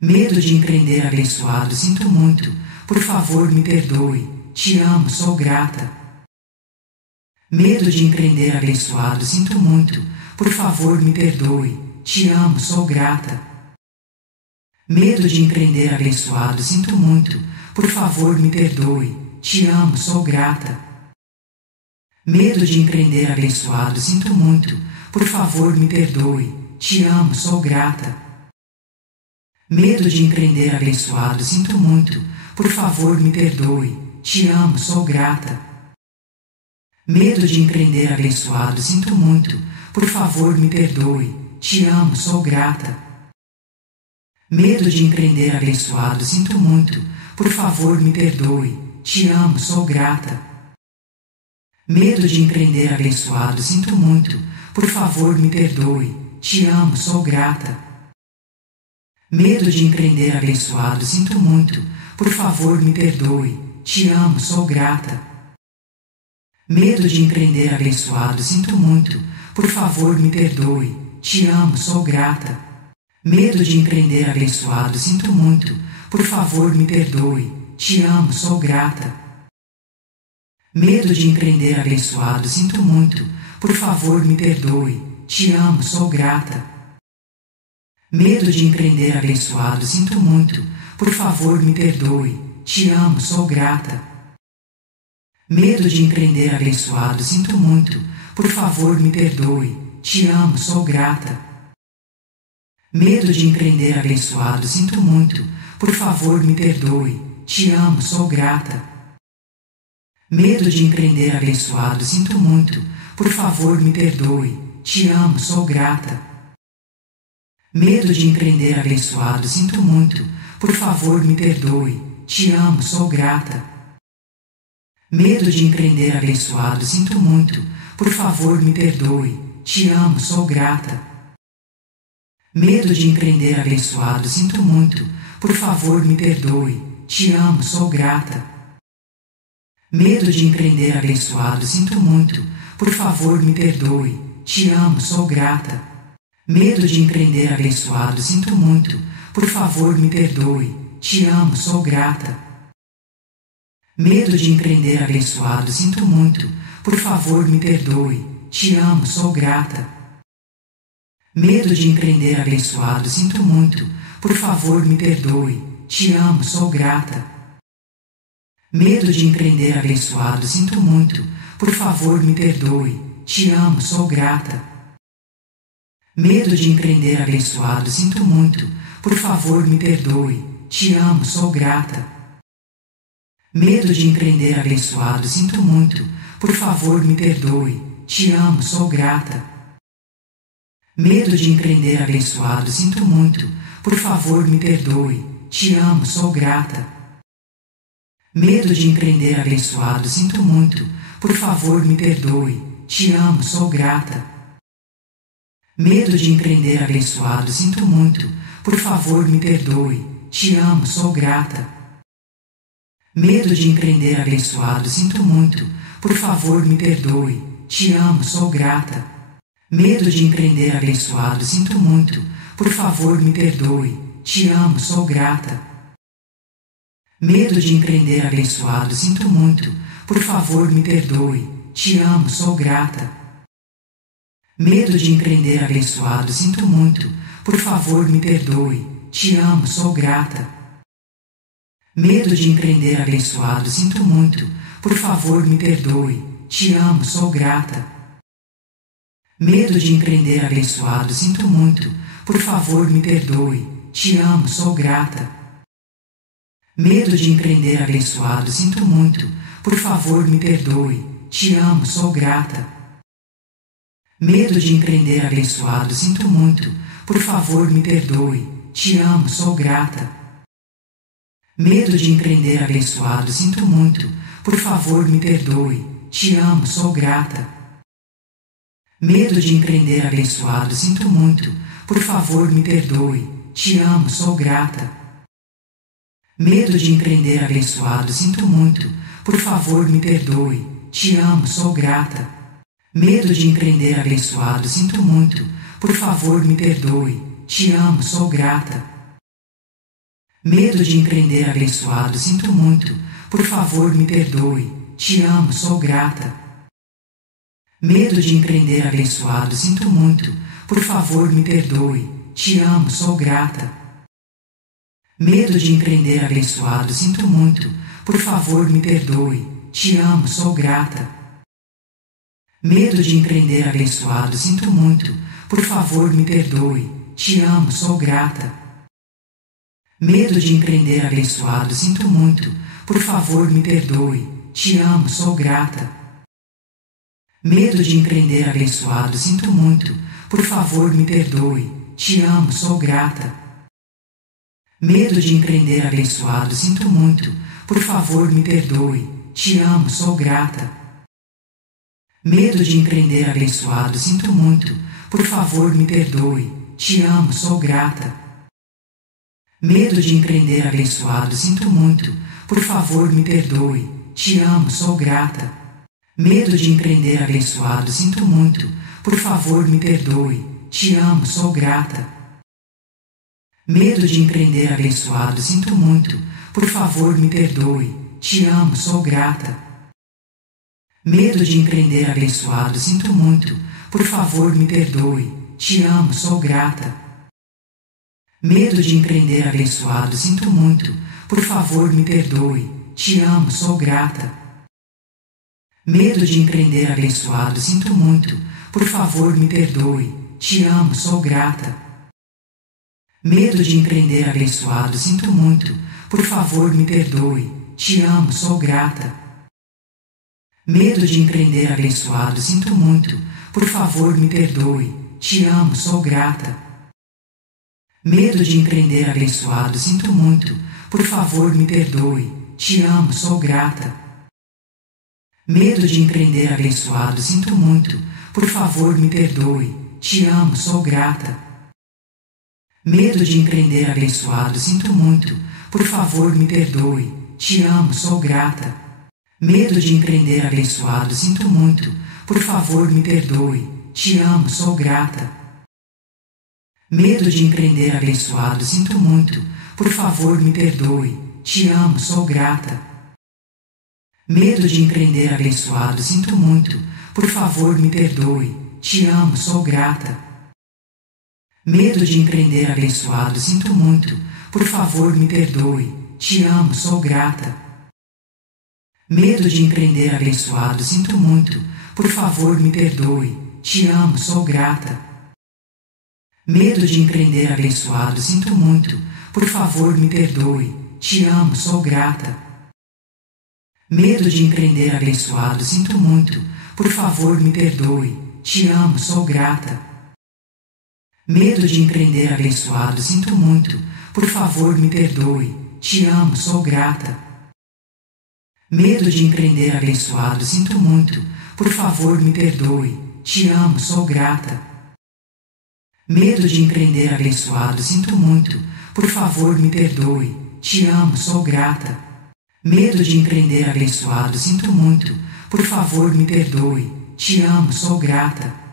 Medo de empreender abençoado, sinto muito. Por favor, me perdoe. Te amo, sou grata. Medo de empreender abençoado, sinto muito. Por favor, me perdoe. Te amo, sou grata. Medo de empreender abençoado, sinto muito. Por favor, me perdoe. Te amo, sou grata. Medo de empreender abençoado, sinto muito. Por favor, me perdoe. Te amo, sou grata. Medo de empreender abençoado, sinto muito. Por favor, me perdoe. Te amo, sou grata. Medo de empreender abençoado, sinto muito. Por favor, me perdoe. Te amo, sou grata. Medo de empreender abençoado, sinto muito. Por favor, me perdoe. Te amo, sou grata. Medo de empreender abençoado, sinto muito. Por favor, me perdoe. Te amo, sou grata. Medo de empreender abençoado, sinto muito. Por favor, me perdoe. Te amo, sou grata. Medo de empreender abençoado, sinto muito. Por favor, me perdoe. Te amo, sou grata. Medo de empreender abençoado, sinto muito. Por favor, me perdoe. Te amo, sou grata. Medo de empreender abençoado, sinto muito. Por favor, me perdoe. Te amo, sou grata. Medo de empreender abençoado, sinto muito. Por favor, me perdoe. Te amo, sou grata. Medo de empreender abençoado, sinto muito. Por favor, me perdoe. Te amo, sou grata. Medo de empreender abençoado, sinto muito. Por favor, me perdoe. Te amo, sou grata. Medo de empreender abençoado, sinto muito. Por favor, me perdoe. Te amo, sou grata. Medo de empreender abençoado, sinto muito. Por favor, me perdoe. Te amo, sou grata. Medo de empreender abençoado, sinto muito. Por favor, me perdoe. Te amo, sou grata. Medo de empreender abençoado, sinto muito. Por favor, me perdoe. Te amo, sou grata. Medo de empreender abençoado, sinto muito. Por favor, me perdoe. Te amo, sou grata. Medo de empreender abençoado, sinto muito. Por favor, me perdoe. Te amo, sou grata. Medo de empreender abençoado, sinto muito. Por favor, me perdoe. Te amo, sou grata. Medo de empreender abençoado, sinto muito. Por favor, me perdoe. Te amo, sou grata. Medo de empreender abençoado, sinto muito. Por favor, me perdoe. Te amo, sou grata. Medo de empreender abençoado, sinto muito. Por favor, me perdoe. Te amo, sou grata. Medo de empreender abençoado, sinto muito. Por favor, me perdoe. Te amo, sou grata. Medo de empreender abençoado, sinto muito. Por favor, me perdoe. Te amo, sou grata. Medo de empreender abençoado, sinto muito. Por favor, me perdoe. Te amo, sou grata. Medo de empreender abençoado, sinto muito. Por favor, me perdoe. Te amo, sou grata. Medo de empreender abençoado, sinto muito. Por favor, me perdoe. Te amo, sou grata. Medo de empreender abençoado, sinto muito. Por favor, me perdoe. Te amo, sou grata. Medo de empreender abençoado, sinto muito. Por favor, me perdoe. Te amo, sou grata. Medo de empreender abençoado, sinto muito. Por favor, me perdoe. Te amo, sou grata. Medo de empreender abençoado, sinto muito. Por favor, me perdoe. Te amo, sou grata. Medo de empreender abençoado, sinto muito. Por favor, me perdoe. Te amo, sou grata. Medo de empreender abençoado, sinto muito. Por favor, me perdoe. Te amo, sou grata. Medo de empreender abençoado, sinto muito. Por favor, me perdoe. Te amo, sou grata. Medo de empreender abençoado, sinto muito. Por favor, me perdoe. Te amo, sou grata. Medo de empreender abençoado, sinto muito. Por favor, me perdoe. Te amo, sou grata. Medo de empreender abençoado, sinto muito. Por favor, me perdoe. Te amo, sou grata. Medo de empreender abençoado, sinto muito. Por favor, me perdoe. Te amo, sou grata. Medo de empreender abençoado, sinto muito. Por favor, me perdoe. Te amo, sou grata. Medo de empreender abençoado, sinto muito. Por favor, me perdoe. Te amo, sou grata. Medo de empreender abençoado, sinto muito. Por favor, me perdoe. Te amo, sou grata. Medo de empreender abençoado, sinto muito. Por favor, me perdoe. Te amo, sou grata. Medo de empreender abençoado, sinto muito. Por favor, me perdoe. Te amo, sou grata. Medo de empreender abençoado, sinto muito. Por favor, me perdoe. Te amo, sou grata. Medo de empreender abençoado, sinto muito. Por favor, me perdoe. Te amo, sou grata. Medo de empreender abençoado, sinto muito. Por favor, me perdoe. Te amo, sou grata. Medo de empreender abençoado, sinto muito. Por favor, me perdoe. Te amo, sou grata. Medo de empreender abençoado, sinto muito. Por favor, me perdoe. Te amo, sou grata. Medo de empreender abençoado, sinto muito. Por favor, me perdoe. Te amo, sou grata. Medo de empreender abençoado, sinto muito. Por favor, me perdoe. Te amo, sou grata. Medo de empreender abençoado, sinto muito. Por favor, me perdoe. Te amo, sou grata. Medo de empreender abençoado, sinto muito. Por favor, me perdoe. Te amo, sou grata. Medo de empreender abençoado, sinto muito. Por favor, me perdoe. Te amo, sou grata. Medo de empreender abençoado, sinto muito. Por favor, me perdoe. Te amo, sou grata. Medo de empreender abençoado, sinto muito. Por favor, me perdoe. Te amo, sou grata. Medo de empreender abençoado, sinto muito. Por favor, me perdoe. Te amo, sou grata. Medo de empreender abençoado, sinto muito. Por favor, me perdoe. Te amo, sou grata. Medo de empreender abençoado, sinto muito. Por favor, me perdoe. Te amo, sou grata. Medo de empreender abençoado, sinto muito. Por favor, me perdoe. Te amo, sou grata. Medo de empreender abençoado, sinto muito. Por favor, me perdoe. Te amo, sou grata. Medo de empreender abençoado, sinto muito. Por favor, me perdoe. Te amo, sou grata. Medo de empreender abençoado, sinto muito. Por favor, me perdoe. Te amo, sou grata. Medo de empreender abençoado, sinto muito. Por favor, me perdoe. Te amo, sou grata. Medo de empreender abençoado, sinto muito. Por favor, me perdoe. Te amo, sou grata. Medo de empreender abençoado, sinto muito. Por favor, me perdoe. Te amo, sou grata. Medo de empreender abençoado, sinto muito. Por favor, me perdoe. Te amo, sou grata. Medo de empreender abençoado, sinto muito. Por favor, me perdoe. Te amo, sou grata. Medo de empreender abençoado, sinto muito. Por favor, me perdoe. Te amo, sou grata.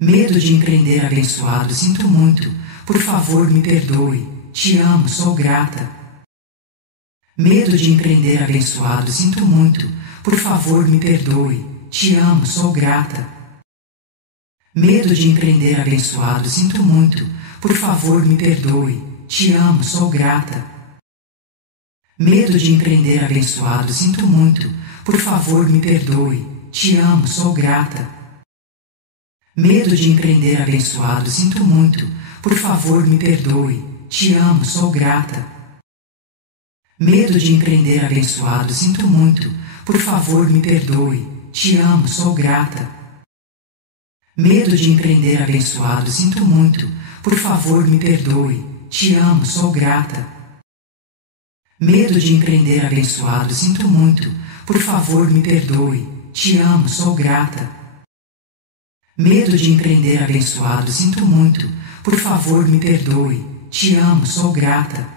Medo de empreender abençoado, sinto muito. Por favor, me perdoe. Te amo, sou grata. Medo de empreender abençoado, sinto muito. Por favor, me perdoe. Te amo, sou grata. Medo de empreender abençoado, sinto muito. Por favor, me perdoe. Te amo, sou grata. Medo de empreender abençoado, sinto muito. Por favor, me perdoe. Te amo, sou grata. Medo de empreender abençoado, sinto muito. Por favor, me perdoe. Te amo, sou grata. Medo de empreender abençoado, sinto muito. Por favor, me perdoe. Te amo, sou grata. Medo de empreender abençoado, sinto muito. Por favor, me perdoe. Te amo, sou grata. Medo de empreender abençoado, sinto muito. Por favor, me perdoe. Te amo, sou grata. Medo de empreender abençoado, sinto muito. Por favor, me perdoe. Te amo, sou grata.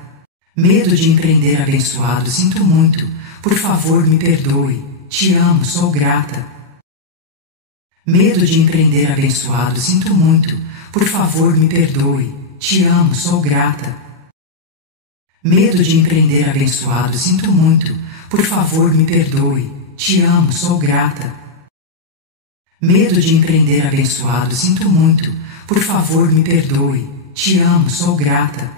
Medo de empreender abençoado, sinto muito. Por favor, me perdoe. Te amo, sou grata. Medo de empreender abençoado, sinto muito. Por favor, me perdoe. Te amo, sou grata. Medo de empreender abençoado, sinto muito. Por favor, me perdoe. Te amo, sou grata. Medo de empreender abençoado, sinto muito. Por favor, me perdoe. Te amo, sou grata.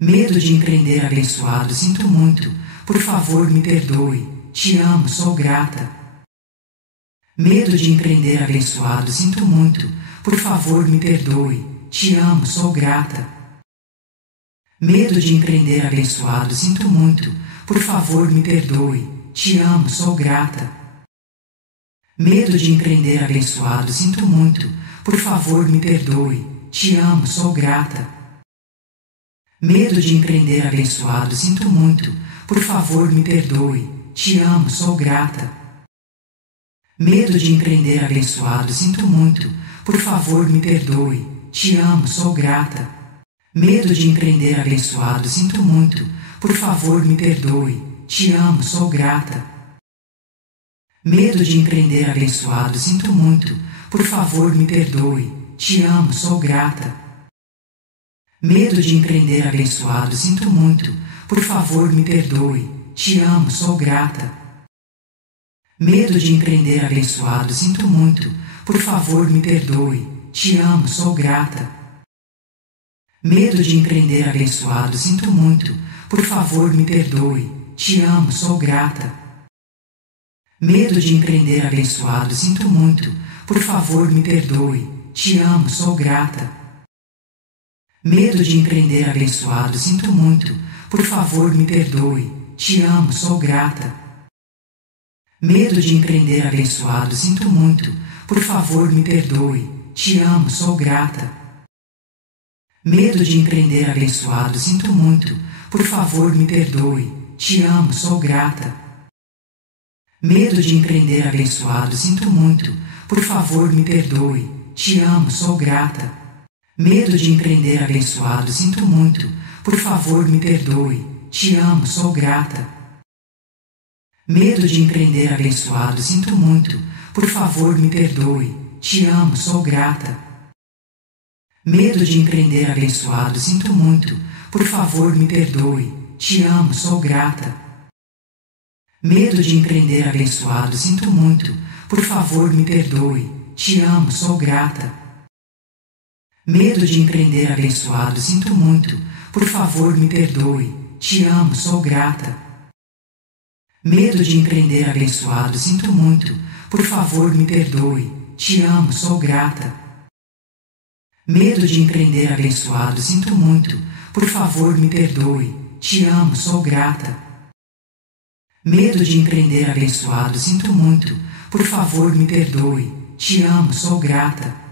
Medo de empreender abençoado, sinto muito. Por favor, me perdoe. Te amo, sou grata. Medo de empreender abençoado, sinto muito. Por favor, me perdoe. Te amo, sou grata. Medo de empreender abençoado, sinto muito. Por favor, me perdoe. Te amo, sou grata. Medo de empreender abençoado, sinto muito. Por favor, me perdoe. Te amo, sou grata. Medo de empreender abençoado, sinto muito. Por favor, me perdoe. Te amo, sou grata. Medo de empreender abençoado, sinto muito. Por favor, me perdoe. Te amo, sou grata. Medo de empreender abençoado, sinto muito. Por favor, me perdoe. Te amo, sou grata. Medo de empreender abençoado, sinto muito. Por favor, me perdoe. Te amo, sou grata. Medo de empreender abençoado, sinto muito. Por favor, me perdoe. Te amo, sou grata. Medo de empreender abençoado, sinto muito. Por favor, me perdoe. Te amo, sou grata. Medo de empreender abençoado, sinto muito. Por favor, me perdoe. Te amo, sou grata. Medo de empreender abençoado, sinto muito. Por favor, me perdoe. Te amo, sou grata. Medo de empreender abençoado, sinto muito. Por favor, me perdoe. Te amo, sou grata. Medo de empreender abençoado, sinto muito. Por favor, me perdoe. Te amo, sou grata. Medo de empreender abençoado, sinto muito. Por favor, me perdoe. Te amo, sou grata. Medo de empreender abençoado, sinto muito. Por favor, me perdoe. Te amo, sou grata. Medo de empreender abençoado, sinto muito. Por favor, me perdoe. Te amo, sou grata. Medo de empreender abençoado, sinto muito. Por favor, me perdoe. Te amo, sou grata. Medo de empreender abençoado, sinto muito. Por favor, me perdoe. Te amo, sou grata. Medo de empreender abençoado, sinto muito. Por favor, me perdoe. Te amo, sou grata. Medo de empreender abençoado, sinto muito. Por favor, me perdoe. Te amo, sou grata. Medo de empreender abençoado, sinto muito. Por favor, me perdoe. Te amo, sou grata. Medo de empreender abençoado, sinto muito. Por favor, me perdoe. Te amo, sou grata. Medo de empreender abençoado, sinto muito. Por favor, me perdoe. Te amo, sou grata.